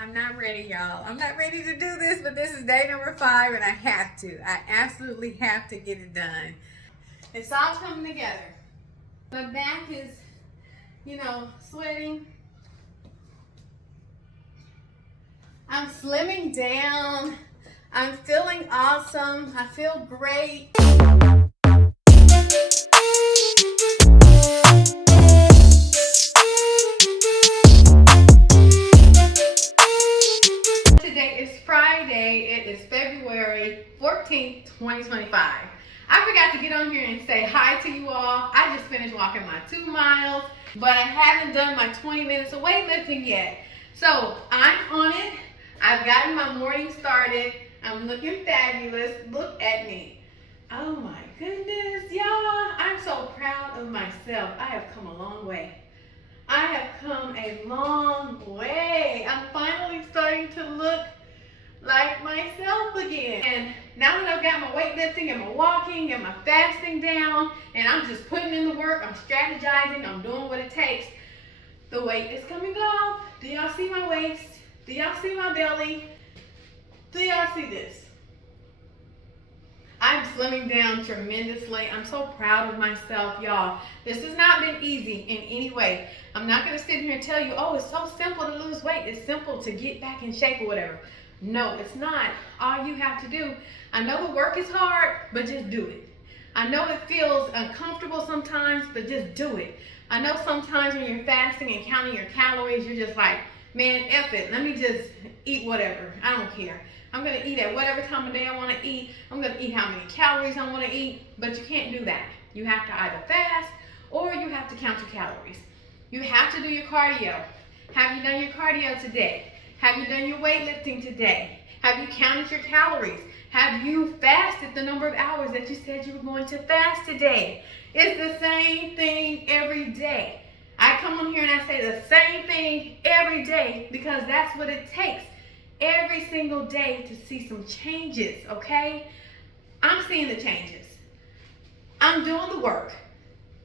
I'm not ready, y'all. I'm not ready to do this, but this is day number 5 and I have to. I absolutely have to get it done. It's all coming together. My back is, sweating. I'm slimming down. I'm feeling awesome. I feel great. Today is Friday. It is February 14th, 2025. I forgot to get on here and say hi to you all. I just finished walking my 2 miles, but I haven't done my 20 minutes of weightlifting yet. So I'm on it. I've gotten my morning started. I'm looking fabulous. Look at me. Oh my goodness, y'all. I'm so proud of myself. I have come a long way. I have come a long way. I'm finally starting to look like myself again. And now that I've got my weightlifting and my walking and my fasting down, and I'm just putting in the work, I'm strategizing, I'm doing what it takes, the weight is coming off. Do y'all see my waist? Do y'all see my belly? Do y'all see this? I'm slimming down tremendously. I'm so proud of myself, y'all. This has not been easy in any way. I'm not going to sit here and tell you, oh, it's so simple to lose weight. It's simple to get back in shape or whatever. No, it's not. All you have to do, I know the work is hard, but just do it. I know it feels uncomfortable sometimes, but just do it. I know sometimes when you're fasting and counting your calories, you're just like, man, F it. Let me just eat whatever. I don't care. I'm going to eat at whatever time of day I want to eat. I'm going to eat how many calories I want to eat. But you can't do that. You have to either fast or you have to count your calories. You have to do your cardio. Have you done your cardio today? Have you done your weightlifting today? Have you counted your calories? Have you fasted the number of hours that you said you were going to fast today? It's the same thing every day. I come on here and I say the same thing every day because that's what it takes. Every single day to see some changes, okay? I'm seeing the changes. I'm doing the work.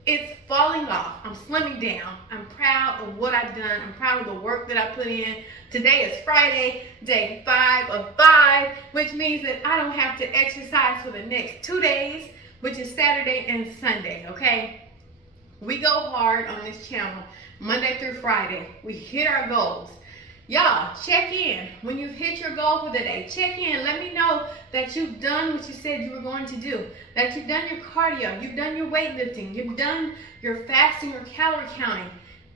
It's falling off. I'm slimming down. I'm proud of what I've done. I'm proud of the work that I put in. Today is Friday, day 5 of 5, which means that I don't have to exercise for the next 2 days, which is Saturday and Sunday, okay? We go hard on this channel Monday through Friday. We hit our goals. Y'all, check in. When you've hit your goal for the day, check in. Let me know that you've done what you said you were going to do. That you've done your cardio, you've done your weightlifting, you've done your fasting or calorie counting.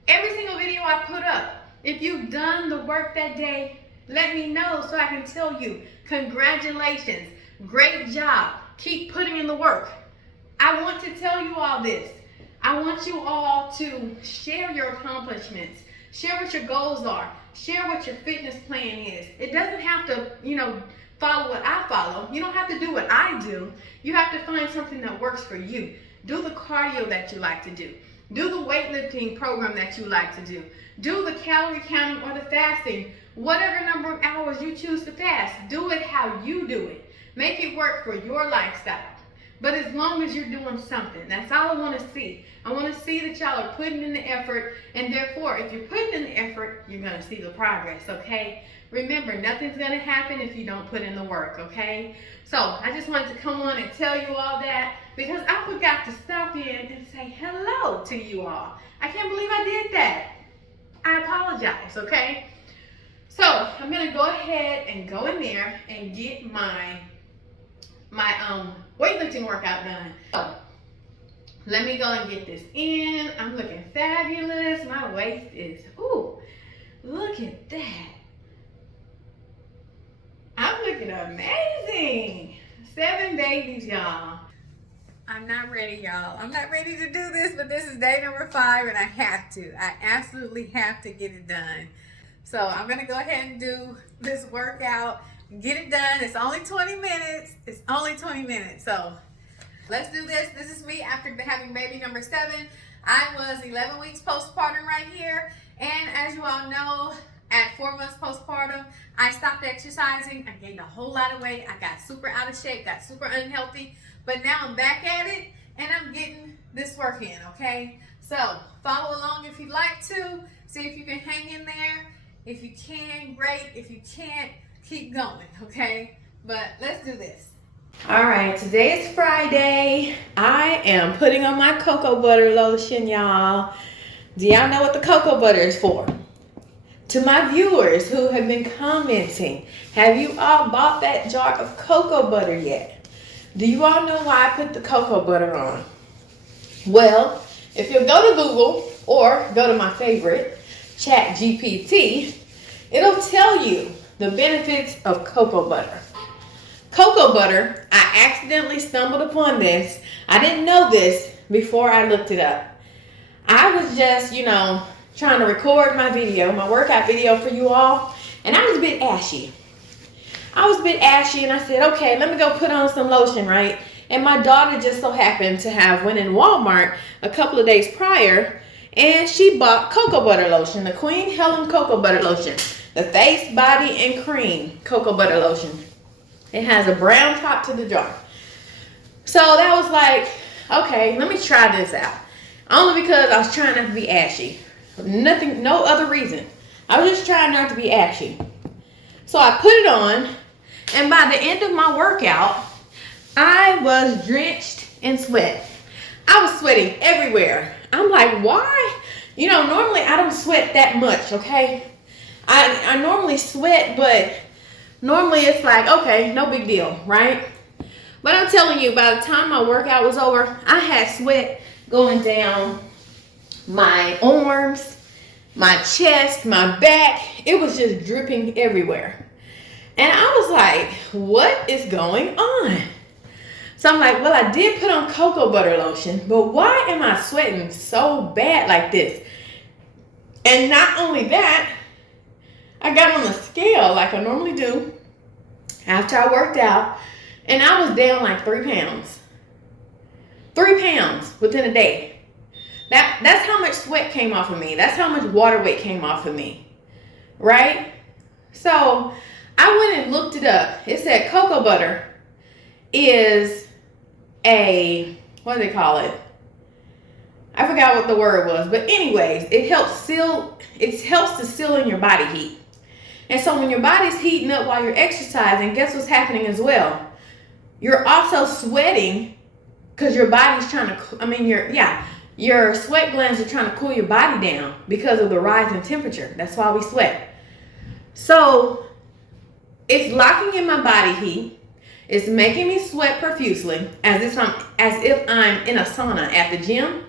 Every single video I put up, if you've done the work that day, let me know so I can tell you, congratulations, great job, keep putting in the work. I want to tell you all this. I want you all to share your accomplishments. Share what your goals are. Share what your fitness plan is. It doesn't have to, follow what I follow. You don't have to do what I do. You have to find something that works for you. Do the cardio that you like to do. Do the weightlifting program that you like to do. Do the calorie counting or the fasting. Whatever number of hours you choose to fast, do it how you do it. Make it work for your lifestyle. But as long as you're doing something, that's all I want to see. I want to see that y'all are putting in the effort, and therefore, if you're putting in the effort, you're going to see the progress, okay? Remember, nothing's going to happen if you don't put in the work, okay? So, I just wanted to come on and tell you all that because I forgot to stop in and say hello to you all. I can't believe I did that. I apologize, okay? So, I'm going to go ahead and go in there and get my weightlifting workout done. So, let me go and get this in. I'm looking fabulous. My waist is, ooh, look at that. I'm looking amazing. 7 babies, y'all. I'm not ready, y'all. I'm not ready to do this, but this is day number 5 and I have to. I absolutely have to get it done. So I'm going to go ahead and do this workout. Get it done. It's only 20 minutes. It's only 20 minutes. So let's do this. This is me after having baby number 7. I was 11 weeks postpartum right here. And as you all know, at 4 months postpartum, I stopped exercising. I gained a whole lot of weight. I got super out of shape, got super unhealthy. But now I'm back at it and I'm getting this work in, okay? So follow along if you'd like to. See if you can hang in there. If you can, great. If you can't, keep going, okay? But let's do this. All right, today is Friday. I am putting on my cocoa butter lotion, y'all. Do y'all know what the cocoa butter is for? To my viewers who have been commenting, have you all bought that jar of cocoa butter yet? Do you all know why I put the cocoa butter on? Well, if you'll go to Google or go to my favorite, ChatGPT, it'll tell you the benefits of cocoa butter. Cocoa butter, I accidentally stumbled upon this. I didn't know this before I looked it up. I was just, trying to record my video, my workout video for you all, and I was a bit ashy. And I said, okay, let me go put on some lotion, right? And my daughter just so happened to have went in Walmart a couple of days prior, and she bought cocoa butter lotion, the Queen Helen cocoa butter lotion, the face, body, and cream cocoa butter lotion. It has a brown top to the jar. So that was like, okay, let me try this out. Only because I was trying not to be ashy. Nothing, no other reason. I was just trying not to be ashy. So I put it on, and by the end of my workout, I was drenched in sweat. I was sweating everywhere. I'm like, why? Normally I don't sweat that much, okay? I normally sweat, but normally it's like, okay, no big deal, right? But I'm telling you, by the time my workout was over, I had sweat going down my arms, my chest, my back. It was just dripping everywhere. And I was like, what is going on? So I'm like, well, I did put on cocoa butter lotion, but why am I sweating so bad like this? And not only that, I got on the scale like I normally do after I worked out, and I was down like 3 pounds. 3 pounds within a day. That's how much sweat came off of me. That's how much water weight came off of me. Right? So I went and looked it up. It said cocoa butter is what do they call it? I forgot what the word was. But anyways, it helps to seal in your body heat. And so when your body's heating up while you're exercising, guess what's happening as well? You're also sweating because your body's trying to, your sweat glands are trying to cool your body down because of the rise in temperature. That's why we sweat. So it's locking in my body heat. It's making me sweat profusely as if I'm in a sauna at the gym.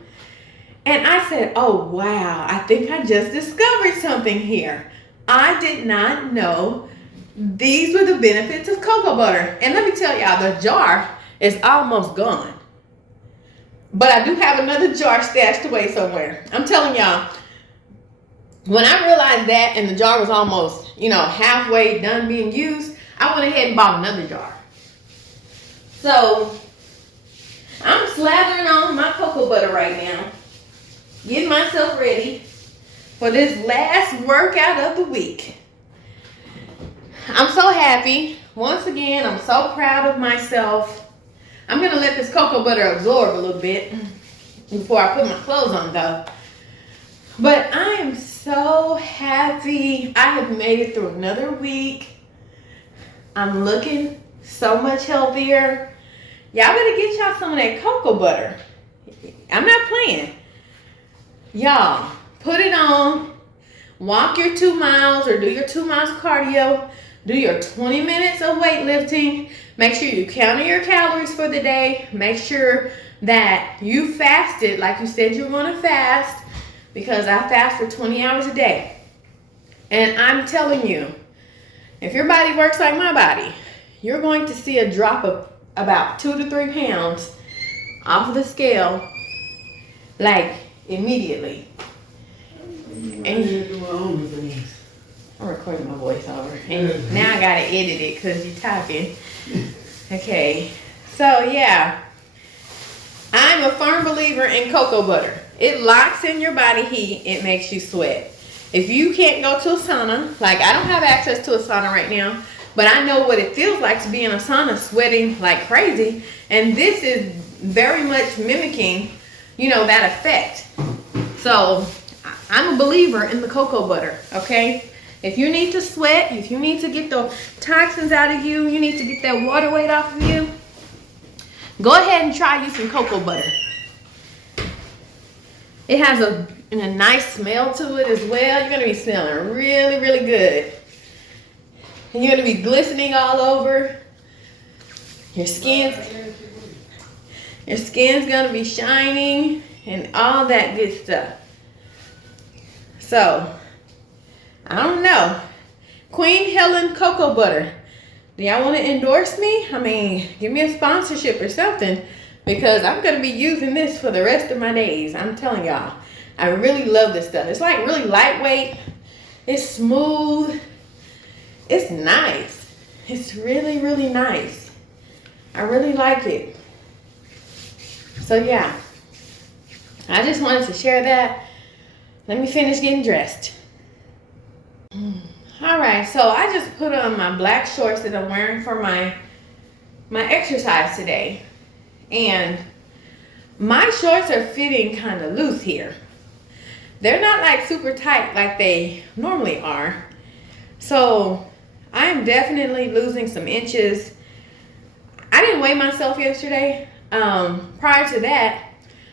And I said, oh, wow, I think I just discovered something here. I did not know these were the benefits of cocoa butter. And let me tell y'all, the jar is almost gone. But I do have another jar stashed away somewhere. I'm telling y'all, when I realized that and the jar was almost, halfway done being used, I went ahead and bought another jar. So I'm slathering on my cocoa butter right now, getting myself ready for this last workout of the week. I'm so happy. Once again, I'm so proud of myself. I'm going to let this cocoa butter absorb a little bit before I put my clothes on though. But I am so happy. I have made it through another week. I'm looking so much healthier. Y'all better get y'all some of that cocoa butter. I'm not playing. Y'all, put it on. Walk your 2 miles or do your 2 miles of cardio. Do your 20 minutes of weightlifting. Make sure you counter your calories for the day. Make sure that you fasted like you said you were going to fast, because I fast for 20 hours a day. And I'm telling you, if your body works like my body, you're going to see a drop of about 2 to 3 pounds off of the scale, like immediately. And I'm recording my voiceover, and now I gotta edit it because you're talking. Okay, so yeah, I'm a firm believer in cocoa butter. It locks in your body heat. It makes you sweat. If you can't go to a sauna, like I don't have access to a sauna right now, but I know what it feels like to be in a sauna sweating like crazy. And this is very much mimicking, that effect. So I'm a believer in the cocoa butter, okay? If you need to sweat, if you need to get the toxins out of you, you need to get that water weight off of you, go ahead and try you some cocoa butter. It has a nice smell to it as well. You're gonna be smelling really, really good. And you're gonna be glistening all over. Your skin's gonna be shining and all that good stuff. So, I don't know. Queen Helen Cocoa Butter. Do y'all want to endorse me? I mean, give me a sponsorship or something, because I'm going to be using this for the rest of my days. I'm telling y'all, I really love this stuff. It's like really lightweight. It's smooth. It's nice. It's really, really nice. I really like it. So yeah, I just wanted to share that. Let me finish getting dressed. All right, so I just put on my black shorts that I'm wearing for my exercise today. And my shorts are fitting kind of loose here. They're not like super tight like they normally are. So I'm definitely losing some inches. I didn't weigh myself yesterday. Prior to that,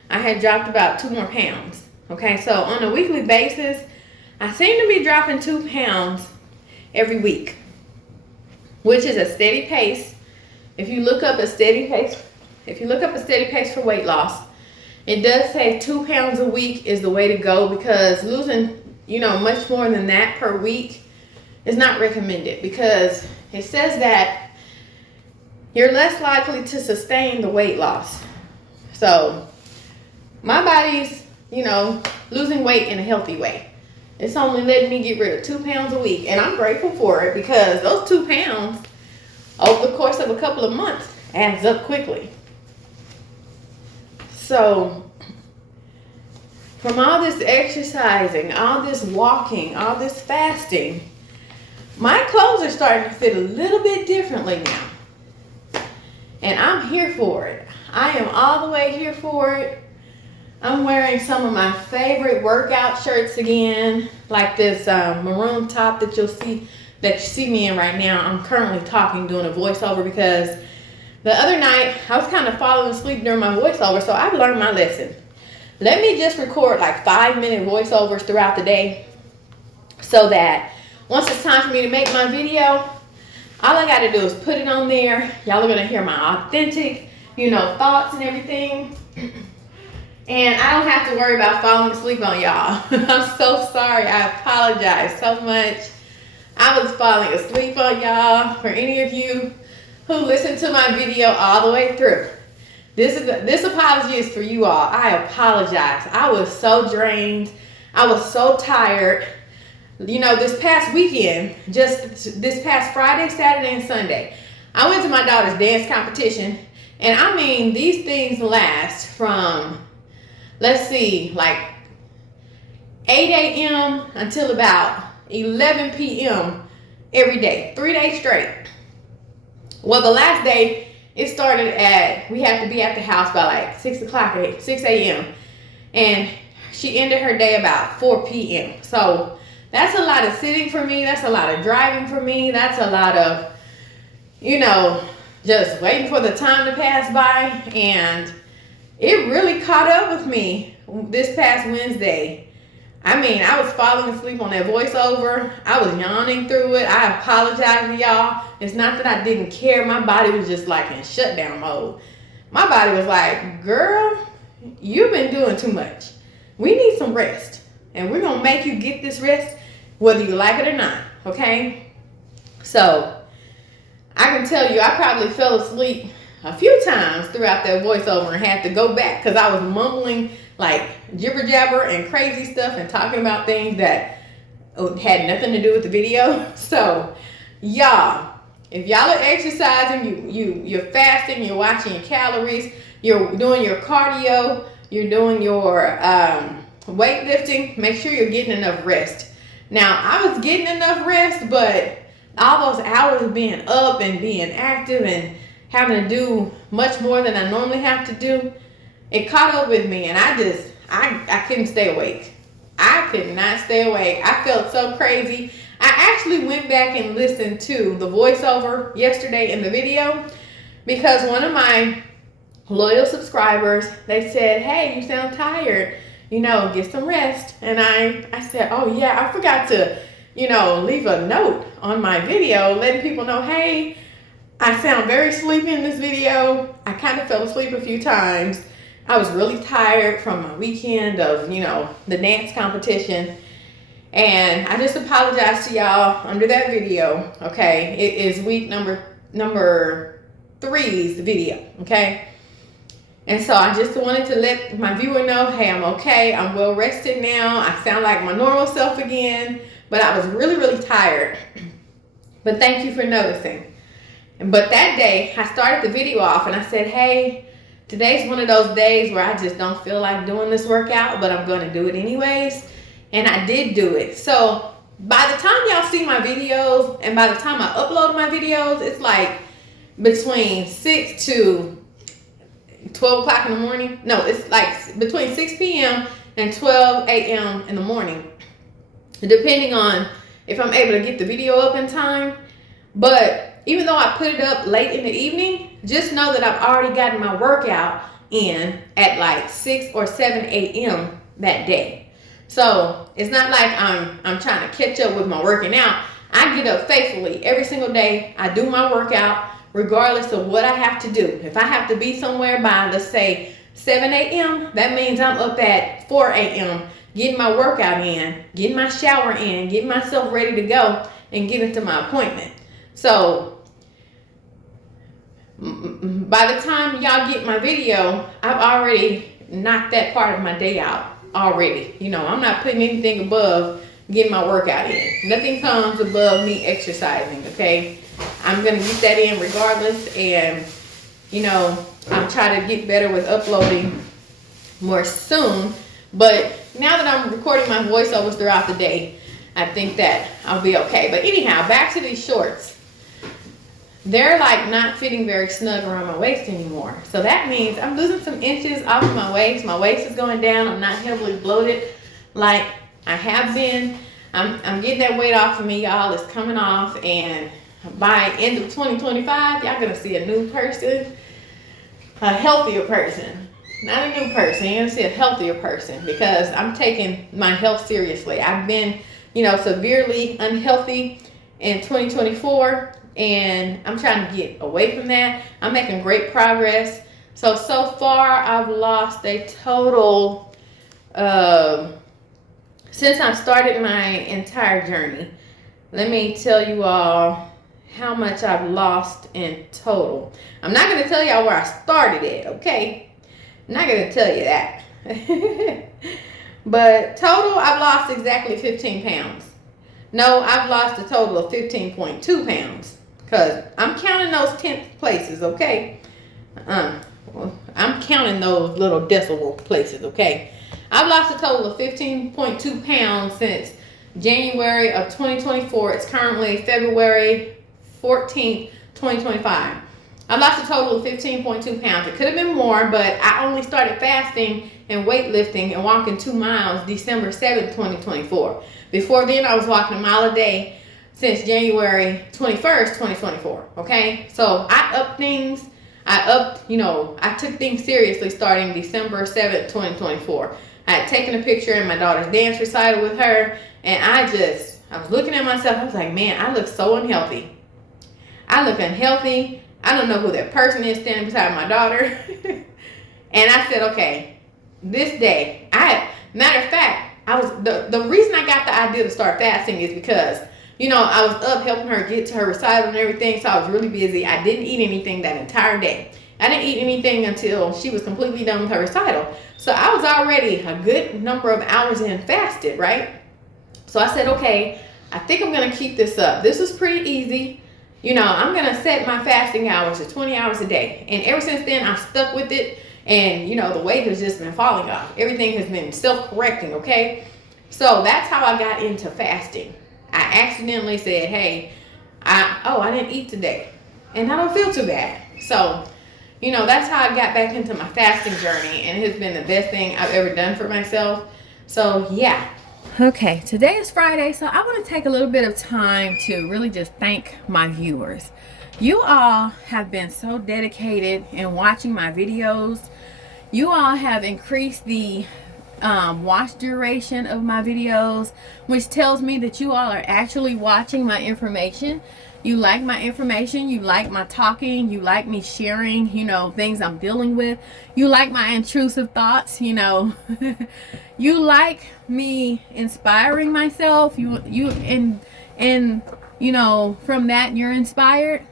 I had dropped about 2 more pounds. Okay, so on a weekly basis, I seem to be dropping 2 pounds every week, which is a steady pace. If you look up a steady pace, for weight loss, it does say 2 pounds a week is the way to go, because losing, much more than that per week is not recommended, because it says that you're less likely to sustain the weight loss. So my body's, losing weight in a healthy way. It's only letting me get rid of 2 pounds a week. And I'm grateful for it, because those 2 pounds over the course of a couple of months adds up quickly. So from all this exercising, all this walking, all this fasting, my clothes are starting to fit a little bit differently now. And I'm here for it. I am all the way here for it. I'm wearing some of my favorite workout shirts again, like this maroon top that you see me in right now. I'm currently doing a voiceover, because the other night I was kind of falling asleep during my voiceover, so I've learned my lesson. Let me just record like 5-minute voiceovers throughout the day, so that once it's time for me to make my video, all I got to do is put it on there. Y'all are going to hear my authentic, thoughts and everything. And I don't have to worry about falling asleep on y'all. I'm so sorry. I apologize so much. I was falling asleep on y'all. For any of you who listened to my video all the way through, this apology is for you all. I apologize. I was so drained. I was so tired. This past weekend, just this past Friday, Saturday, and Sunday, I went to my daughter's dance competition. And I mean, these things last from, let's see, like 8 a.m. until about 11 p.m. every day, 3 days straight. Well, the last day, it started we had to be at the house by like 6 a.m. And she ended her day about 4 p.m. So that's a lot of sitting for me. That's a lot of driving for me. That's a lot of, just waiting for the time to pass by. And it really caught up with me this past Wednesday. I mean, I was falling asleep on that voiceover. I was yawning through it. I apologize to y'all. It's not that I didn't care. My body was just like in shutdown mode. My body was like, girl, you've been doing too much. We need some rest. And we're going to make you get this rest whether you like it or not. Okay? So, I can tell you, I probably fell asleep a few times throughout that voiceover and had to go back, because I was mumbling like jibber jabber and crazy stuff and talking about things that had nothing to do with the video. So y'all, if y'all are exercising, you're fasting, you're watching your calories, you're doing your cardio, you're doing your weightlifting, make sure you're getting enough rest. Now, I was getting enough rest, but all those hours of being up and being active and having to do much more than I normally have to do, it caught up with me, and I couldn't stay awake. I could not stay awake. I felt so crazy. I actually went back and listened to the voiceover yesterday in the video because one of my loyal subscribers, they said, hey, you sound tired, you know, get some rest. And I said, oh yeah, I forgot to, you know, leave a note on my video letting people know, hey, I sound very sleepy in this video. I kind of fell asleep a few times. I was really tired from my weekend of, you know, the dance competition. And I just apologize to y'all under that video, okay? It is week number 3's video, okay? And so I just wanted to let my viewer know, hey, I'm okay. I'm well rested now. I sound like my normal self again, but I was really, really tired. But thank you for noticing. But that day, I started the video off and I said, hey, today's one of those days where I just don't feel like doing this workout, but I'm going to do it anyways. And I did do it. So by the time y'all see my videos and by the time I upload my videos, it's like between 6 to 12 o'clock in the morning. No, it's like between 6 p.m. and 12 a.m. in the morning, depending on if I'm able to get the video up in time. But even though I put it up late in the evening, just know that I've already gotten my workout in at like 6 or 7 a.m. that day. So it's not like I'm trying to catch up with my working out. I get up faithfully every single day. I do my workout regardless of what I have to do. If I have to be somewhere by, let's say, 7 a.m., that means I'm up at 4 a.m. getting my workout in, getting my shower in, getting myself ready to go and get into my appointment. So by the time y'all get my video, I've already knocked that part of my day out already. You know, I'm not putting anything above getting my workout in. Nothing comes above me exercising, okay? I'm going to get that in regardless, and, you know, I'm trying to get better with uploading more soon. But now that I'm recording my voiceovers throughout the day, I think that I'll be okay. But anyhow, back to these shorts. They're like not fitting very snug around my waist anymore. So that means I'm losing some inches off of my waist. My waist is going down. I'm not heavily bloated like I have been. I'm getting that weight off of me, y'all. It's coming off, and by end of 2025, y'all gonna see a new person, a healthier person. Not a new person, you're gonna see a healthier person because I'm taking my health seriously. I've been, you know, severely unhealthy in 2024, and I'm trying to get away from that. I'm making great progress. So far I've lost a total, since I've started my entire journey, let me tell you all how much I've lost in total. I'm not going to tell y'all where I started it, okay? I'm not going to tell you that. But total, I've lost exactly 15 pounds. No, I've lost a total of 15.2 pounds because I'm counting those 10th places, okay? I'm counting those little decimal places, okay? I've lost a total of 15.2 pounds since January of 2024. It's currently February 14th, 2025. I lost a total of 15.2 pounds. It could have been more, but I only started fasting and weightlifting and walking 2 miles December 7th, 2024. Before then, I was walking a mile a day since January 21st, 2024. Okay, so I upped things. I took things seriously starting December 7th, 2024. I had taken a picture in my daughter's dance recital with her, and I was looking at myself. I was like, man, I look so unhealthy. I look unhealthy. I don't know who that person is standing beside my daughter. And I said, okay, this day, matter of fact, the reason I got the idea to start fasting is because, you know, I was up helping her get to her recital and everything, so I was really busy. I didn't eat anything that entire day. I didn't eat anything until she was completely done with her recital. So I was already a good number of hours in fasted, right? So I said, okay, I think I'm going to keep this up. This was pretty easy. You know, I'm going to set my fasting hours to 20 hours a day. And ever since then, I've stuck with it. And, you know, the weight has just been falling off. Everything has been self-correcting, okay? So that's how I got into fasting. I accidentally said, hey, I didn't eat today. And I don't feel too bad. So, you know, that's how I got back into my fasting journey. And it has been the best thing I've ever done for myself. So, yeah. Okay, today is Friday, so I want to take a little bit of time to really just thank my viewers. You all have been so dedicated in watching my videos. You all have increased the watch duration of my videos, which tells me that you all are actually watching my information. You like my information, you like my talking, you like me sharing, things I'm dealing with. You like my intrusive thoughts, you like me inspiring myself. And from that you're inspired.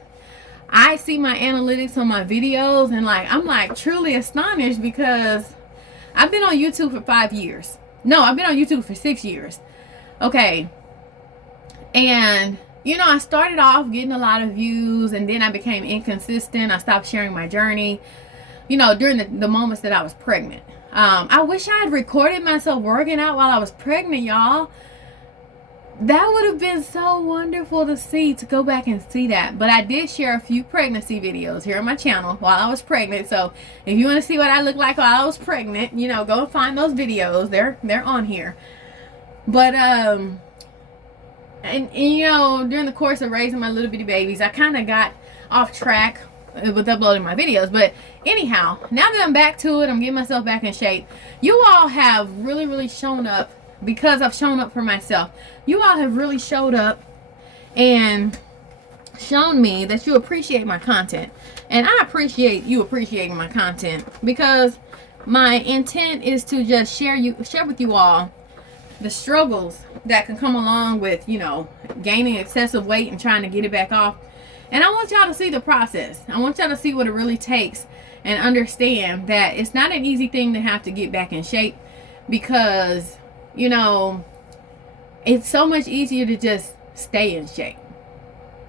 I see my analytics on my videos and I'm truly astonished because I've been on YouTube for 5 years. No, I've been on YouTube for 6 years. Okay. And I started off getting a lot of views, and then I became inconsistent. I stopped sharing my journey, during the moments that I was pregnant. I wish I had recorded myself working out while I was pregnant, y'all. That would have been so wonderful to go back and see that. But I did share a few pregnancy videos here on my channel while I was pregnant. So if you want to see what I look like while I was pregnant, go and find those videos. They're on here. But and during the course of raising my little bitty babies, I kind of got off track with uploading my videos. But anyhow, now that I'm back to it, I'm getting myself back in shape. You all have really, really shown up because I've shown up for myself. You all have really showed up and shown me that you appreciate my content. And I appreciate you appreciating my content, because my intent is to just share with you all the struggles that can come along with, gaining excessive weight and trying to get it back off. And I want y'all to see the process. I want y'all to see what it really takes and understand that it's not an easy thing to have to get back in shape, because, it's so much easier to just stay in shape.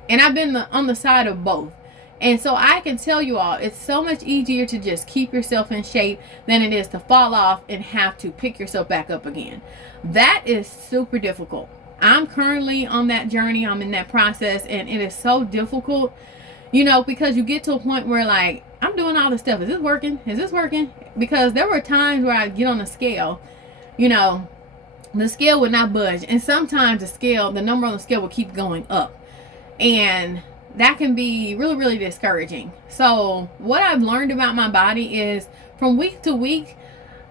And I've been on the side of both. And so I can tell you all, it's so much easier to just keep yourself in shape than it is to fall off and have to pick yourself back up again. That is super difficult. I'm currently on that journey. I'm in that process, and it is so difficult, because you get to a point where I'm doing all this stuff. Is this working? Is this working? Because there were times where I'd get on the scale, the scale would not budge. And sometimes the number on the scale would keep going up. And that can be really, really discouraging. So what I've learned about my body is, from week to week,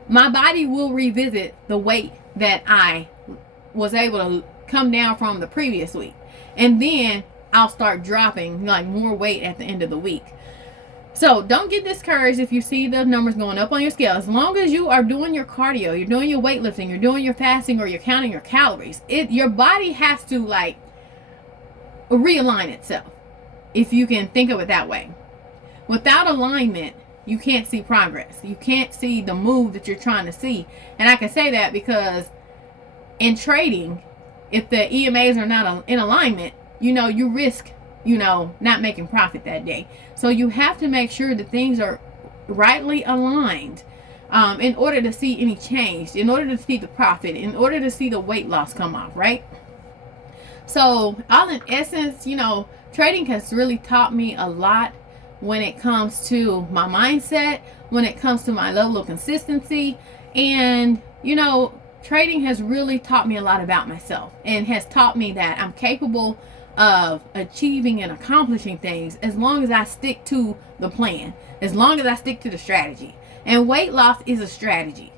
my body will revisit the weight that I was able to come down from the previous week. And then I'll start dropping more weight at the end of the week. So don't get discouraged if you see the numbers going up on your scale. As long as you are doing your cardio, you're doing your weightlifting, you're doing your fasting, or you're counting your calories, your body has to realign itself, if you can think of it that way. Without alignment, you can't see progress. You can't see the move that you're trying to see. And I can say that because in trading, if the EMAs are not in alignment, you risk, not making profit that day. So you have to make sure that things are rightly aligned in order to see any change, in order to see the profit, in order to see the weight loss come off, right? So all in essence, trading has really taught me a lot when it comes to my mindset, when it comes to my level of consistency. And, trading has really taught me a lot about myself, and has taught me that I'm capable of achieving and accomplishing things as long as I stick to the plan, as long as I stick to the strategy. And weight loss is a strategy.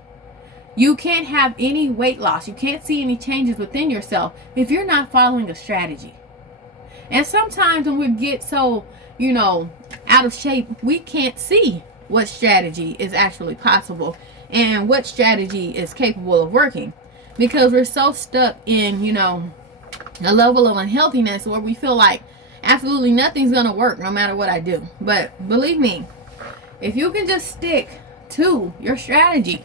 You can't have any weight loss, you can't see any changes within yourself if you're not following a strategy. And sometimes when we get so, out of shape, we can't see what strategy is actually possible and what strategy is capable of working, because we're so stuck in, a level of unhealthiness where we feel like absolutely nothing's gonna work no matter what I do. But believe me, if you can just stick to your strategy,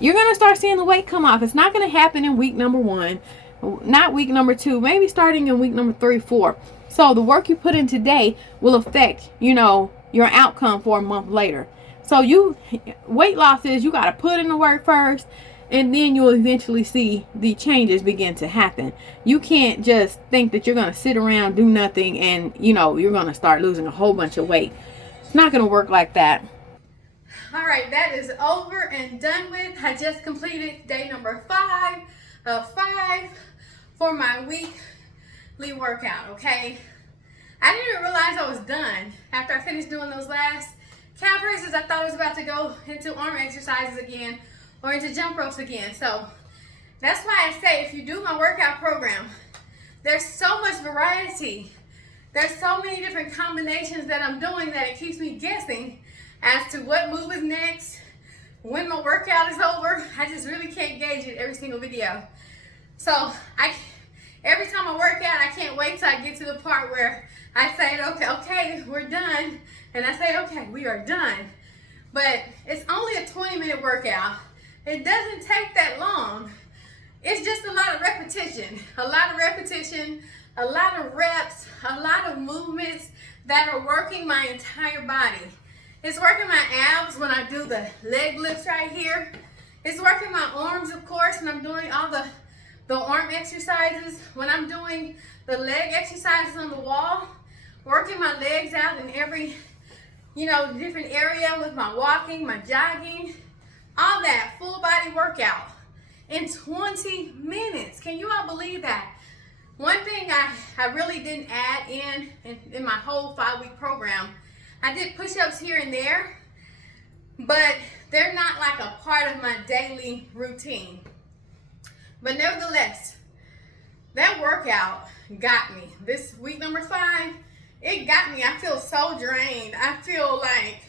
you're gonna start seeing the weight come off. It's not gonna happen in week number 1, not week number 2, maybe starting in week number 3, 4. So the work you put in today will affect, your outcome for a month later. So weight loss is, you got to put in the work first, and then you'll eventually see the changes begin to happen. You can't just think that you're going to sit around, do nothing, and, you're going to start losing a whole bunch of weight. It's not going to work like that. All right, that is over and done with. I just completed day number 5. of 5 for my weekly workout, okay? I didn't even realize I was done. After I finished doing those last calf raises, I thought I was about to go into arm exercises again or into jump ropes again. So that's why I say if you do my workout program, there's so much variety. There's so many different combinations that I'm doing that it keeps me guessing as to what move is next, when my workout is over. I just really can't gauge it every single video. So every time I work out, I can't wait till I get to the part where I say, okay, we're done. And I say, okay, we are done. But it's only a 20-minute workout. It doesn't take that long. It's just a lot of repetition, a lot of reps, a lot of movements that are working my entire body. It's working my abs when I do the leg lifts right here. It's working my arms, of course, when I'm doing all the arm exercises. When I'm doing the leg exercises on the wall, working my legs out in every, different area with my walking, my jogging, all that full body workout in 20 minutes. Can you all believe that? One thing I really didn't add in my whole 5-week program, I did push-ups here and there, but they're not like a part of my daily routine. But nevertheless, that workout got me. This week number 5, it got me. I feel so drained. I feel like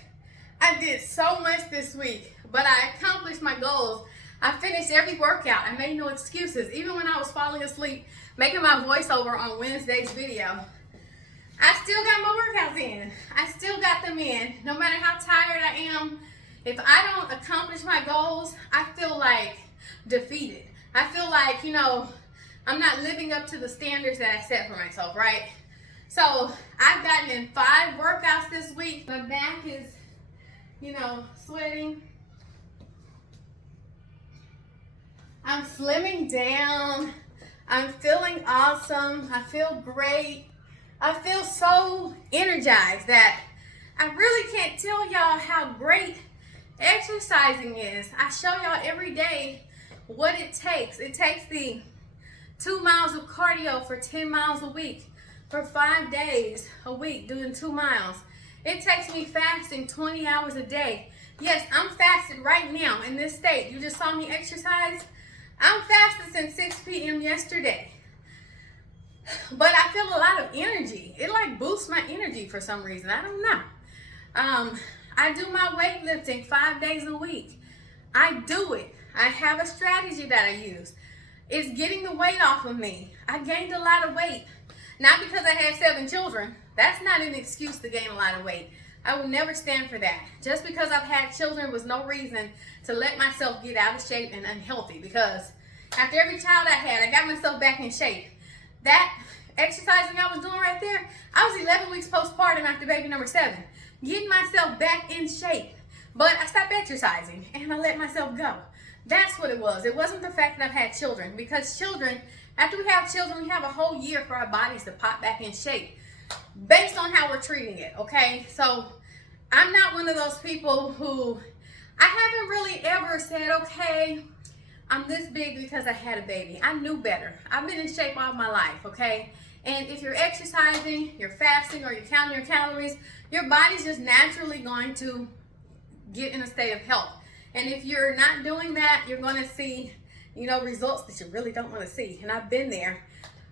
I did so much this week, but I accomplished my goals. I finished every workout. I made no excuses. Even when I was falling asleep, making my voiceover on Wednesday's video, I still got my workouts in. I still got them in. No matter how tired I am, if I don't accomplish my goals, I feel like defeated. I feel like, I'm not living up to the standards that I set for myself, right? So I've gotten in 5 workouts this week. My back is, sweating. I'm slimming down. I'm feeling awesome. I feel great. I feel so energized that I really can't tell y'all how great exercising is. I show y'all every day what it takes. It takes the 2 miles of cardio for 10 miles a week, for 5 days a week doing 2 miles. It takes me fasting 20 hours a day. Yes, I'm fasted right now in this state. You just saw me exercise. I'm fasted since 6 p.m. yesterday. But I feel a lot of energy. It like boosts my energy for some reason. I don't know. I do my weightlifting 5 days a week. I do it. I have a strategy that I use. It's getting the weight off of me. I gained a lot of weight. Not because I had 7 children. That's not an excuse to gain a lot of weight. I would never stand for that. Just because I've had children was no reason to let myself get out of shape and unhealthy, because after every child I had, I got myself back in shape. That exercising I was doing right there, I was 11 weeks postpartum after baby number 7, getting myself back in shape. But I stopped exercising and I let myself go. That's what it was. It wasn't the fact that I've had children, because children, after we have children, we have a whole year for our bodies to pop back in shape based on how we're treating it, okay? So I'm not one of those people who, I haven't really ever said, okay, I'm this big because I had a baby. I knew better. I've been in shape all my life, okay? And if you're exercising, you're fasting, or you're counting your calories, your body's just naturally going to get in a state of health. And if you're not doing that, you're going to see, results that you really don't want to see. And I've been there.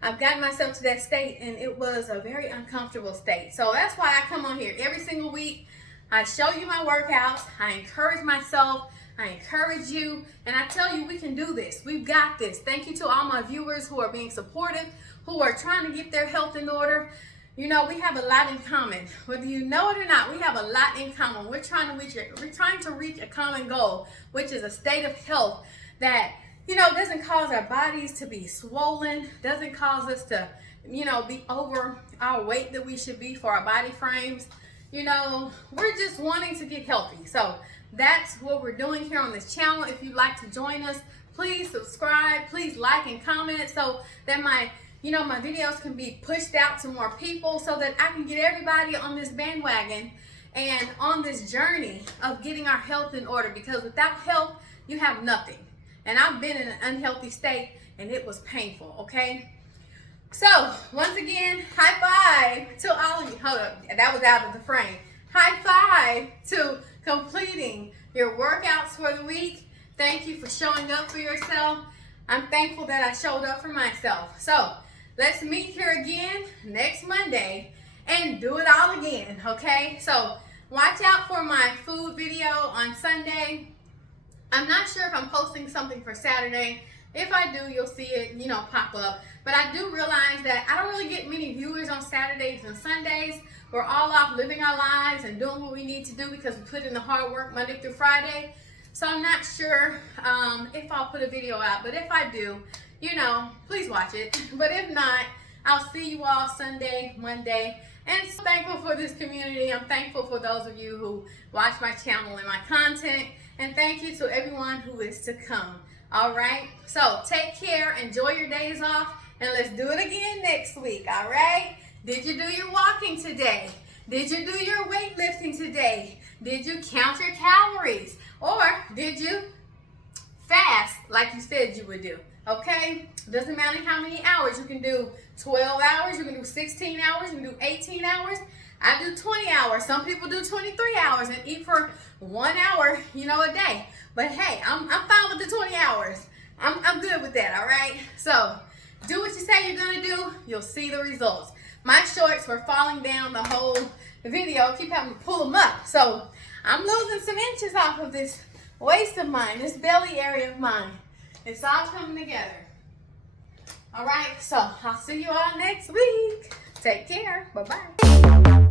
I've gotten myself to that state, and it was a very uncomfortable state. So that's why I come on here every single week. I show you my workouts. I encourage myself. I encourage you, and I tell you, we can do this. We've got this. Thank you to all my viewers who are being supportive, who are trying to get their health in order. We have a lot in common. Whether you know it or not, we have a lot in common. We're trying to reach a common goal, which is a state of health that, doesn't cause our bodies to be swollen, doesn't cause us to, be over our weight that we should be for our body frames. We're just wanting to get healthy. So that's what we're doing here on this channel. If you'd like to join us, please subscribe, please like and comment so that my videos can be pushed out to more people, so that I can get everybody on this bandwagon and on this journey of getting our health in order, because without health, you have nothing. And I've been in an unhealthy state and it was painful, okay? So, once again, high five to all of you. Hold up, that was out of the frame. High five to completing your workouts for the week. Thank you for showing up for yourself. I'm thankful that I showed up for myself. So, let's meet here again next Monday and do it all again, okay? So, watch out for my food video on Sunday. I'm not sure if I'm posting something for Saturday. If I do, you'll see it, pop up. But I do realize that I don't really get many viewers on Saturdays and Sundays. We're all off living our lives and doing what we need to do because we put in the hard work Monday through Friday. So I'm not sure if I'll put a video out. But if I do, please watch it. But if not, I'll see you all Sunday, Monday. And so thankful for this community. I'm thankful for those of you who watch my channel and my content. And thank you to everyone who is to come. All right? So take care. Enjoy your days off. And let's do it again next week. All right? Did you do your walking today? Did you do your weightlifting today? Did you count your calories? Or did you fast like you said you would do? Okay? Doesn't matter how many hours. You can do 12 hours. You can do 16 hours. You can do 18 hours. I do 20 hours. Some people do 23 hours and eat for 1 hour, a day. But hey, I'm fine with the 20 hours. I'm good with that, all right? So, do what you say you're going to do. You'll see the results. My shorts were falling down the whole video. I keep having to pull them up. So, I'm losing some inches off of this waist of mine, this belly area of mine. It's all coming together. All right, so I'll see you all next week. Take care. Bye-bye.